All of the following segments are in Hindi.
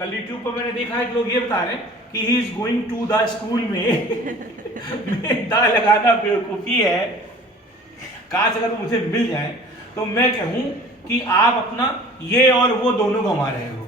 कल यूट्यूब पर मैंने देखा है लोग ये बता रहे हैं कि he is going to the school में दा लगाना बेवकूफी है। काश अगर मुझे मिल जाए तो मैं कहूं कि आप अपना ये और वो दोनों गंवा रहे हो,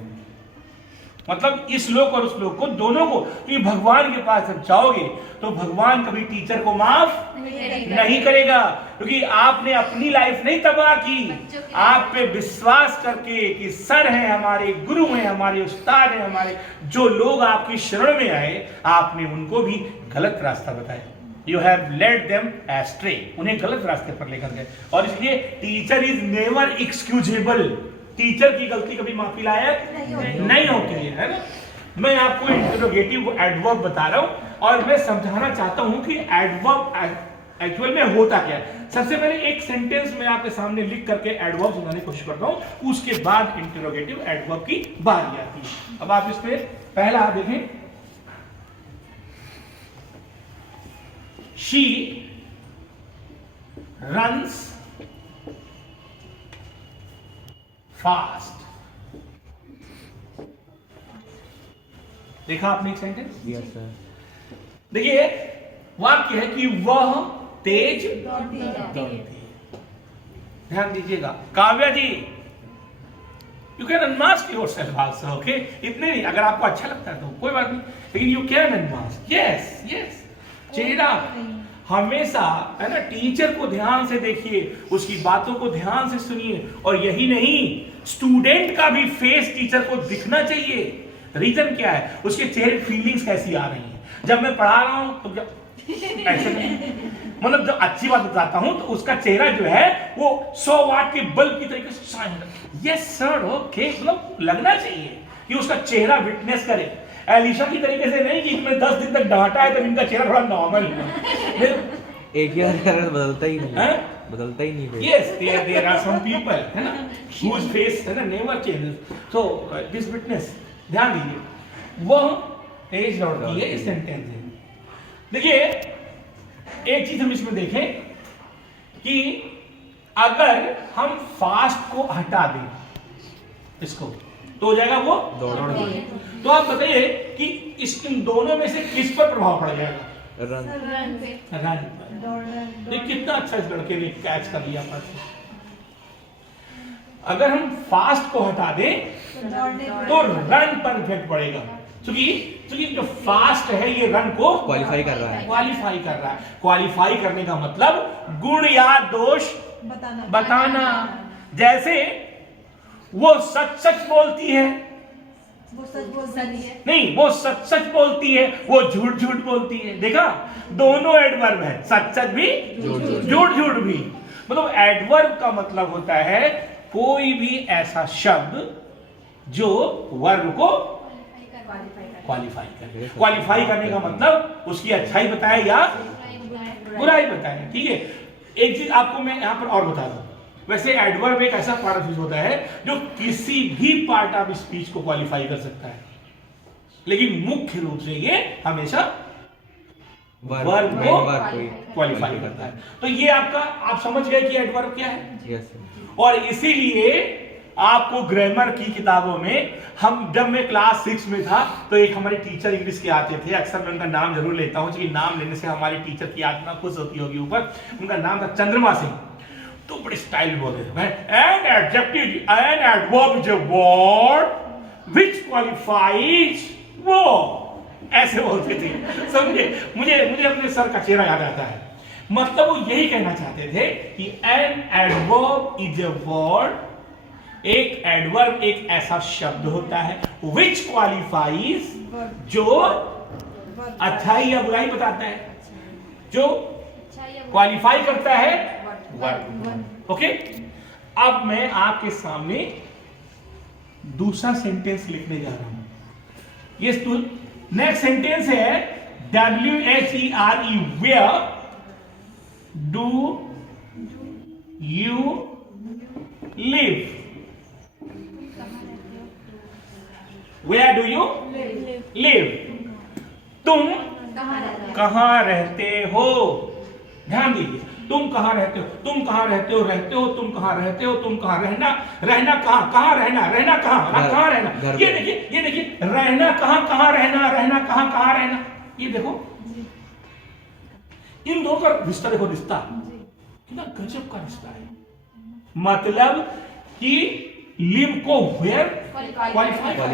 मतलब इस लोक और उस लोक को, दोनों को। क्योंकि भगवान के पास जब जाओगे तो भगवान कभी टीचर को माफ नहीं करेगा, क्योंकि आपने अपनी लाइफ नहीं तबाह की। आप पे विश्वास करके कि सर हैं हमारे, गुरु हैं हमारे, उस्ताद हैं हमारे, जो लोग आपकी शरण में आए, आपने उनको भी गलत रास्ता बताया। You have led them ashtray, उन्हें गलत रास्ते पर लेकर गए। और इसलिए teacher is never excusable, teacher की गलती कभी माफी लायक नहीं होती है ना। मैं आपको इंटरोगेटिव एडवर्ब बता रहा हूं और मैं समझाना चाहता हूं कि एडवर्ब एक्चुअल में होता क्या है। सबसे पहले एक सेंटेंस में आपके सामने लिख करके एडवर्ब समझाने की कोशिश करता हूं, उसके बाद इंटरोगेटिव एडवर्ब की बारी आती है। अब आप इसमें पहला देखें, शी रन्स फास्ट। देखा आपने एक सेंटेंस? Yes sir. देखिए वाक्य है कि वह तेज दौड़ती। ध्यान दीजिएगा Kavya ji, you can unmask yourself also, okay? इतने नहीं, अगर आपको अच्छा लगता है तो कोई बात नहीं, लेकिन you can unmask. Yes yes, चेहरा हमेशा है ना, टीचर को ध्यान से देखिए, उसकी बातों को ध्यान से सुनिए, और यही नहीं, स्टूडेंट का भी फेस टीचर को दिखना चाहिए। रीजन क्या है, उसके चेहरे फीलिंग्स कैसी आ रही हैं। जब मैं पढ़ा रहा हूं तो जब ऐसे नहीं, मतलब जब अच्छी बात बताता हूं तो उसका चेहरा जो है वो 100 वाट के बल्ब की तरीके से शाइन। यस सर, ओके, मतलब लगना चाहिए कि उसका चेहरा विटनेस करे। एलिशा की तरीके से नहीं कि मैं 10 दिन तक डांटा है तो इनका चेहरा थोड़ा नॉर्मल है। एक ही बार बदलता ही नहीं है, बदलता ही नहीं है। Yes, there are some people, है ना, whose face है ना never changes. So this witness, ध्यान दीजिए, वह तेज दौड़ती है, इस सेंटेंस है। देखिए एक चीज हम इसमें देखें कि अगर हम फास्ट को हटा दें इसको तो हो जाएगा वो दौड़ती। तो आप बताइए कि इन दोनों में से किस पर प्रभाव पड़ जाएगा? रन पे। रन पर। ये कितना अच्छा इस लड़के ने कैच कर लिया पर। अगर हम फास्ट को हटा दें तो रन पर इफेक्ट पड़ेगा, क्योंकि जो फास्ट है ये रन को क्वालिफाई कर रहा है। क्वालिफाई करने का मतलब गुण या दोष बताना। जैसे वो सच सच बोलती है, वो सच बोलती है नहीं, वो सच सच बोलती है, वो झूठ झूठ बोलती है। देखा, दोनों एडवर्ब है, सच सच भी झूठ झूठ भी। मतलब एडवर्ब का मतलब होता है कोई भी ऐसा शब्द जो वर्ब को क्वालिफाई करे। क्वालिफाई करने का मतलब उसकी अच्छाई बताए या बुराई बताए। ठीक है, एक चीज आपको मैं यहां पर और बता दूं, वैसे एडवर्ब एक ऐसा पार्ट ऑफ स्पीच होता है जो किसी भी पार्ट ऑफ स्पीच को क्वालिफाई कर सकता है, लेकिन मुख्य रूप से ये हमेशा वर्ब को क्वालिफाई करता है। तो ये आपका, आप समझ गए कि एडवर्ब क्या है। यस। और इसीलिए आपको ग्रामर की किताबों में, हम जब मैं क्लास 6 में था तो एक हमारे टीचर इंग्लिश के आते थे, अक्सर मैं उनका नाम जरूर लेता हूं क्योंकि नाम लेने से हमारी टीचर की आत्मा खुश होती होगी ऊपर। उनका नाम था चंद्रमा सिंह। तो बड़े स्टाइल में बोलते थे, an adjective an adverb is a word which qualifies वो, ऐसे बोलते थे, समझे। मुझे अपने सर का चेहरा याद आता है। मतलब वो यही कहना चाहते थे कि an adverb is a word, एक एडवर्ब एक ऐसा शब्द होता है which qualifies, जो अच्छाई या बुराई बताता है, जो क्वालिफाई करता है वर्ब। ओके, अब मैं आपके सामने दूसरा सेंटेंस लिखने जा रहा हूं। ये नेक्स्ट सेंटेंस है WHERE, where do you live? Where do you live? तुम कहां रहते हो? ध्यान दीजिए, तुम कहाँ रहते हो, तुम कहाँ रहते हो, तुम कहाँ रहते हो, तुम कहाँ रहना, रहना कहाँ, कहाँ रहना, रहना कहाँ, कहाँ रहना। ये देखिए रहना कहाँ, कहाँ रहना, रहना कहाँ, कहाँ रहना। ये देखो इन दो का रिश्ता, देखो रिश्ता कितना गजब का रिश्ता है। मतलब कि लिव को वेयर क्वालिफाई करना,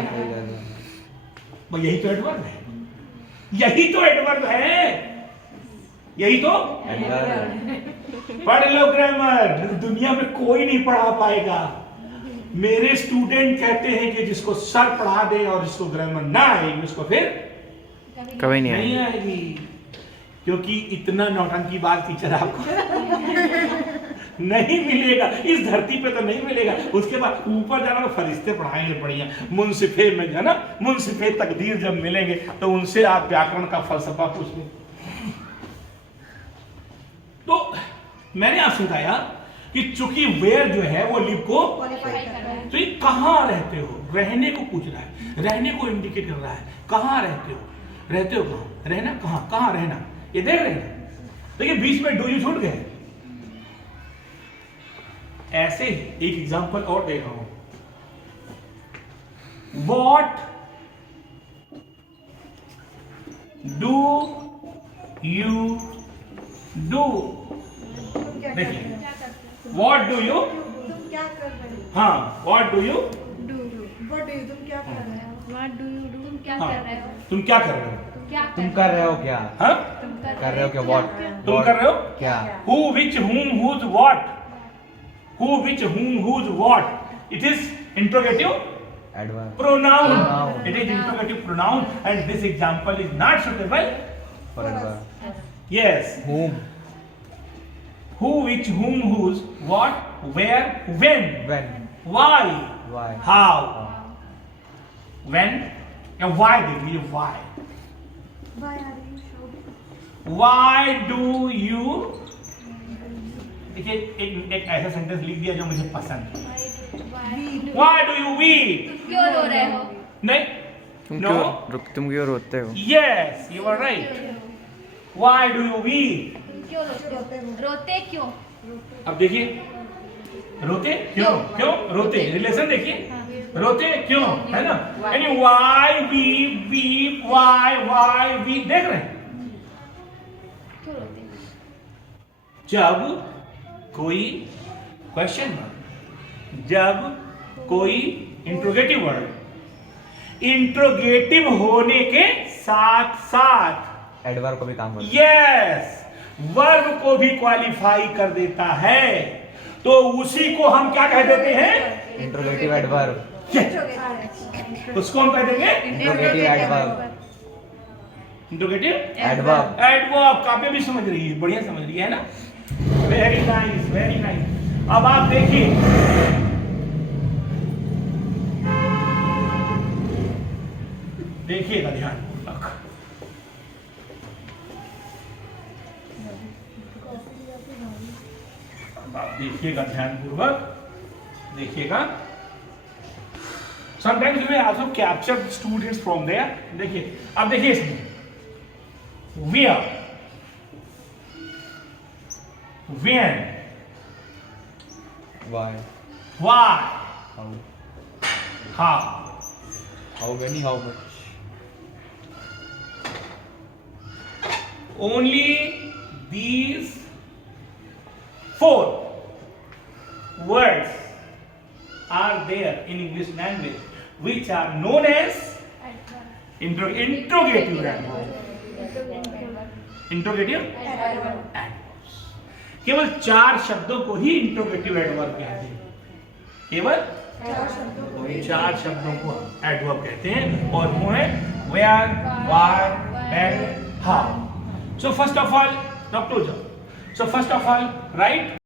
यही तो एडवर्ब है, यही तो एडवर्ब है, यही तो। पढ़ लो ग्रामर, दुनिया में कोई नहीं पढ़ा पाएगा। मेरे स्टूडेंट कहते हैं कि जिसको सर पढ़ा दे और जिसको ग्रामर ना आएगी उसको फिर कभी नहीं आएगी, क्योंकि इतना नौटंकी बात टीचर आपको नहीं मिलेगा, इस धरती पे तो नहीं मिलेगा। उसके बाद ऊपर जाना तो फरिश्ते पढ़ाएंगे बढ़िया, मुंसिफे में है ना, मुंसिफे तकदीर जब मिलेंगे तो उनसे आप व्याकरण का फलसफा पूछ लो। तो मैंने आपसे बताया कि चूंकि वेयर जो है वो लिव को, तो ये कहाँ रहते हो, रहने को पूछ रहा है, रहने को इंडिकेट कर रहा है। कहाँ रहते हो, रहते हो कहाँ, रहना कहाँ, कहाँ रहना, ये देख रहे हैं। देखिए बीच में डू यू छूट गए। ऐसे ही एक एग्जांपल और दे रहा हूं, वॉट डू यू डू। देखिए वॉट डू यू, तुम क्या कर रहे हो, हाँ what do you, what do you, तुम क्या कर रहे हो, व्हाट डू यू डू, तुम क्या हाँ, कर रहे हो, तुम क्या कर रहे हो, तुम क्या तुम कर रहे हो क्या, हाँ कर रहे हो क्या, व्हाट तुम कर रहे हो क्या, who which whom whose what, who which whom whose what, it is interrogative adverb pronoun, Pronoun. it is interrogative pronoun and this example is not suitable. For adverb, Yes, whom, who which whom whose what where when when, why why, how how, when and why, देखिए why, why are you so, why do you, देखिए एक ऐसा सेंटेंस लिख दिया जो मुझे पसंद है। Why do you weep? तुम क्यों रो रहे हो, नहीं, no, तुम क्यों रोते हो, yes, you are right. Why do you weep? तुम क्यों रोते हो, रोते क्यों, अब देखिए रोते क्यों, क्यों रोते, रिलेशन देखिए, रोते क्यों, है ना, यानी why weep, why weep, देख रहे हैं। क्यों रोते, जब कोई क्वेश्चन वर्ड, जब कोई इंट्रोगेटिव वर्ड इंट्रोगेटिव होने के साथ साथ एडवर्ब को भी काम करता यस वर्ब को भी क्वालिफाई कर देता है, तो उसी को हम क्या कह देते हैं, है, इंट्रोगेटिव एडवर्ब, उसको हम कह देंगे interrogative adverb, interrogative adverb, adverb. काव्य भी समझ रही है, बढ़िया समझ रही है ना, वेरी नाइस, वेरी नाइस। अब आप देखिए देखिएगा ध्यानपूर्वक, आप देखिएगा ध्यानपूर्वक, देखिएगा। Sometimes we may also capture students from there. देखिए अब देखिए इसमें where, when, why, why, how, how, many, how much, only these four words are there in English language which are known as interrogative adverbs. Interrogative adverbs. केवल 4 शब्दों को ही इंट्रोगेटिव एडवर्ब कहते हैं, केवल 4 शब्दों को एडवर्ब कहते हैं, और वो है where, why, when, how. So first of all, Dr. So first of all, write